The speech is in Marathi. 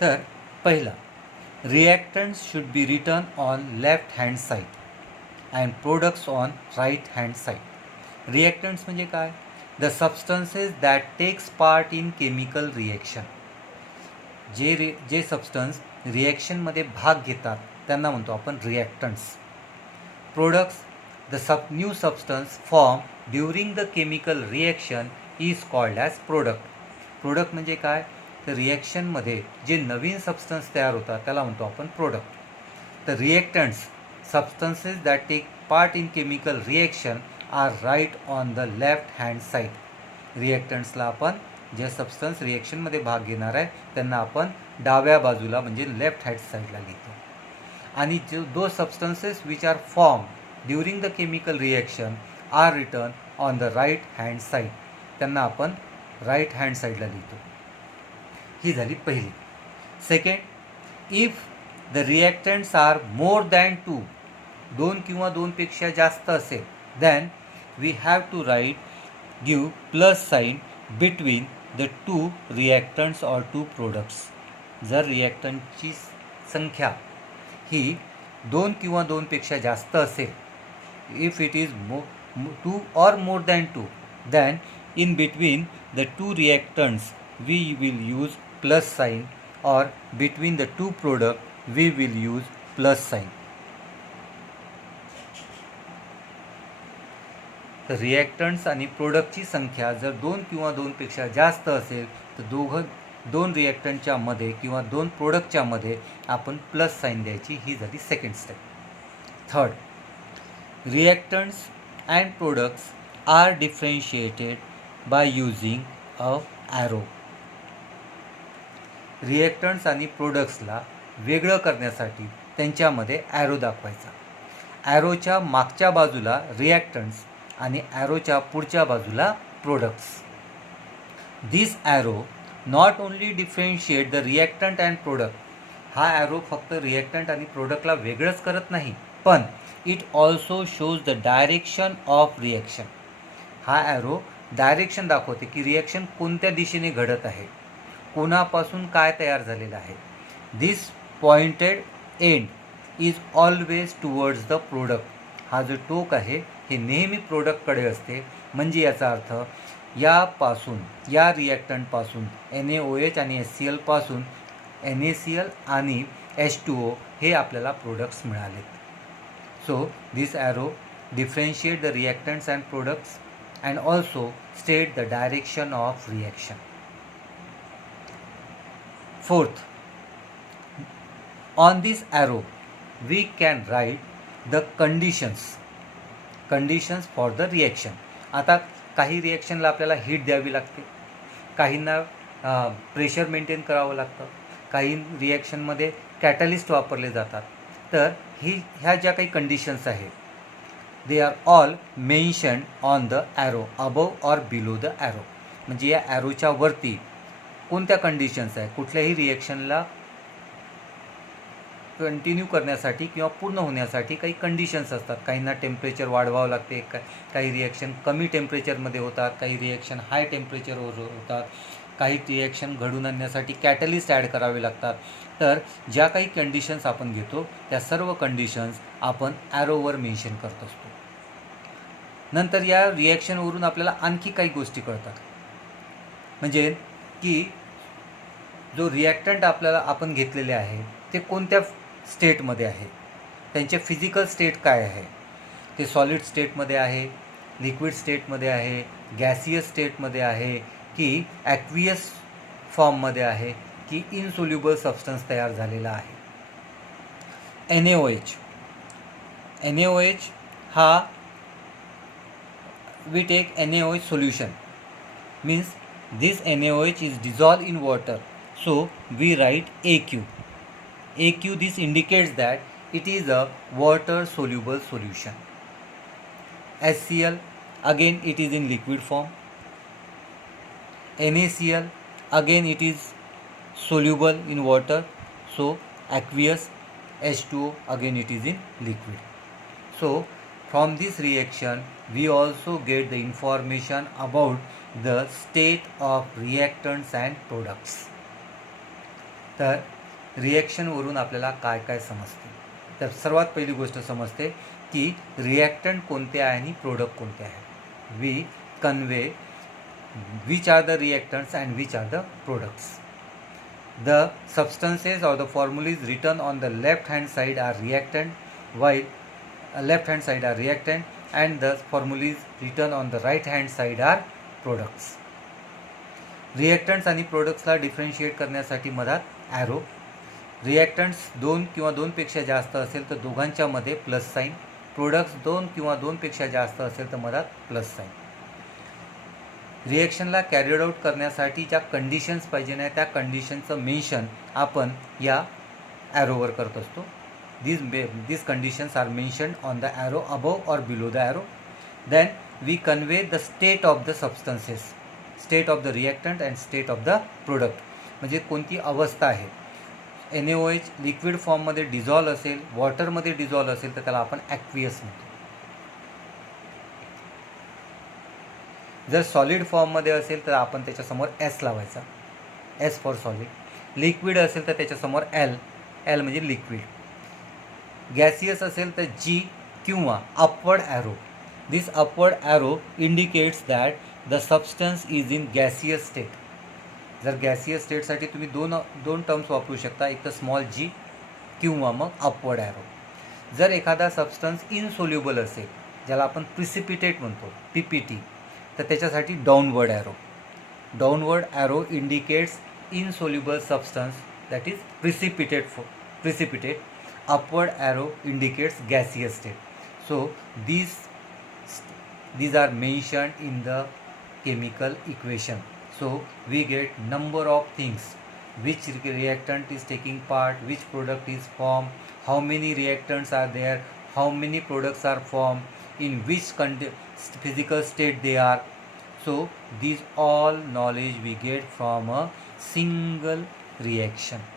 तर पहिला, reactants should be written on left hand side and products on right hand side. Reactants म्हणजे काय? The substances that takes part in chemical reaction. जे सबस्टन्स रिॲक्शनमध्ये भाग घेतात त्यांना म्हणतो आपण reactants. Products, the new substance form during the chemical reaction is called as product. Product म्हणजे काय? तर रिॲक्शनमध्ये जे नवीन सबस्टन्स तयार होतात त्याला म्हणतो आपण प्रोडक्ट. तर reactants, substances that take part in chemical reaction are right on the left hand side. रिॲक्टंट्सला आपण जे सबस्टन्स रिॲक्शनमध्ये भाग घेणार आहे त्यांना आपण डाव्या बाजूला म्हणजे लेफ्ट हँड साईडला लिहितो. आणि those substances which are form during the chemical reaction are return on the right hand side, त्यांना आपण राईट हँड साईडला लिहितो. ही झाली पहिली. Second, if the reactants are more than 2, 2 किंवा 2पेक्षा जास्त असेल, then we have to give plus sign between the two reactants or two products. जर रिॲक्टंटची संख्या ही 2 किंवा 2पेक्षा जास्त असेल, if it is 2 or more than 2, then in between the two reactants we will use plus sign, or between the two product we will use plus sign. तर रिॲक्टंट्स आणि प्रोडक्टची संख्या जर 2 किंवा 2पेक्षा जास्त असेल तर दोन रिॲक्टंटच्या मध्ये किंवा 2 प्रोडक्टच्या मध्ये आपण प्लस साईन द्यायची. ही झाली second step. Third, reactants and products are differentiated by using a arrow. Reactants आणि प्रोडक्ट्सला वेगळं करण्यासाठी त्यांच्यामध्ये ॲरो दाखवायचा. ॲरोच्या मागच्या बाजूला रिॲक्टंट्स आणि ॲरोच्या पुढच्या बाजूला products. This arrow not only differentiate the reactant and product. हा ॲरो फक्त रिॲक्टंट आणि प्रोडक्टला वेगळंच करत नाही, पण it also shows the direction of reaction. हा ॲरो डायरेक्शन दाखवते की रिॲक्शन कोणत्या दिशेने घडत आहे, कोणापासून काय तयार झालेलं आहे. This pointed end is always towards the product. हा जो टोक आहे हे नेहमी प्रोडक्टकडे असते. म्हणजे याचा अर्थ यापासून, या रिॲक्टंटपासून NaOH आणि HCl पासून NaCl आणि H2O हे आपल्याला प्रोडक्ट्स मिळाले. So this arrow differentiate the reactants and products and also state the direction of reaction. Fourth, on this arrow we can write the conditions for the reaction. आता काही रिॲक्शनला आपल्याला हीट द्यावी लागते, काहींना प्रेशर मेंटेन करावं लागतं, काही रिॲक्शनमध्ये कॅटलिस्ट वापरले जातात. तर ह्या ज्या काही कंडिशन्स आहेत they are all mentioned on the arrow above or below the arrow. म्हणजे या ॲरोच्या वरती कोणत्या कंडिशन्स आहे, कुठल्याही रिॲक्शनला कंटिन्यू करण्यासाठी किंवा पूर्ण होण्यासाठी काही कंडिशन्स असतात. काहींना टेम्परेचर वाढवावं लागते, काही रिॲक्शन कमी टेम्परेचरमध्ये होतात, काही रिॲक्शन हाय टेम्परेचरवर होतात, काही रिॲक्शन घडून आणण्यासाठी कॅटलिस्ट ॲड करावे लागतात. तर ज्या काही कंडिशन्स आपण घेतो त्या सर्व कंडिशन्स आपण ॲरोवर मेन्शन करत असतो. नंतर या रिॲक्शनवरून आपल्याला आणखी काही गोष्टी कळतात. म्हणजे की जो रिॲक्टंट आपण घेतलेले आहे ते कोणत्या स्टेटमध्ये आहे, त्यांचे फिजिकल स्टेट काय आहे, ते सॉलिड स्टेटमध्ये आहे, लिक्विड स्टेटमध्ये आहे, गॅसियस स्टेटमध्ये आहे, की ॲक्वियस फॉर्ममध्ये आहे, की इनसोल्युबल सबस्टन्स तयार झालेला आहे. NaOH हा we take NaOH solution, means this NaOH is dissolved in water, so we write AQ. This indicates that it is a water soluble solution. HCl, again it is in liquid form. NaCl, again it is soluble in water, so aqueous. H2O, again it is in liquid. So from this reaction we also get the information about the state of reactants and products. तर रिॲक्शनवरून आपल्याला काय काय समजते? तर सर्वात पहिली गोष्ट समजते की रिॲक्टंट कोणते आहे आणि प्रोडक्ट कोणते आहे. We convey which are the reactants and which are the products. The substances or the formulas written on the left hand side are reactant, while left hand side are reactant, and the formulas written on the right hand side are products. रिॲक्टंट्स आणि प्रोडक्ट्सला डिफरन्शिएट करण्यासाठी मधात ॲरो. रिॲक्टंट्स 2 किंवा 2पेक्षा जास्त असेल तर दोघांच्या मध्ये प्लस साईन. प्रोडक्ट्स 2 किंवा 2पेक्षा जास्त असेल तर मधात प्लस साईन. रिॲक्शनला कॅरिड आउट करण्यासाठी ज्या कंडिशन्स पाहिजे नाही त्या कंडिशनचं मेन्शन आपण या ॲरोवर करत असतो. these conditions are mentioned on the arrow above or below the arrow. Then we convey the state of the substances, state of the reactant and state of the product. म्हणजे कोणती अवस्था आहे. NaOH लिक्विड फॉर्ममध्ये डिझॉल्व असेल, वॉटरमध्ये डिझॉल्व असेल तर त्याला आपण ॲक्वियस म्हणतो. जर सॉलिड फॉर्ममध्ये असेल तर आपण त्याच्यासमोर एस लावायचा, एस फॉर सॉलिड. लिक्विड असेल तर त्याच्यासमोर एल म्हणजे लिक्विड. गॅसियस असेल तर जी किंवा upward arrow. This upward arrow indicates that the substance is in gaseous state. जर गॅसियस स्टेटसाठी तुम्ही दोन टर्म्स वापरू शकता, एक तर स्मॉल जी किंवा मग अपवर्ड ॲरो. जर एखादा सबस्टन्स इनसोल्युबल असेल, ज्याला आपण प्रिसिपिटेट म्हणतो, PPT, तर त्याच्यासाठी downward arrow. Downward arrow indicates insoluble substance that is precipitate. Upward arrow indicates gaseous state. So these are mentioned in the chemical equation. So we get number of things, which reactant is taking part, which product is formed, how many reactants are there, how many products are formed, in which physical state they are. So these all knowledge we get from a single reaction.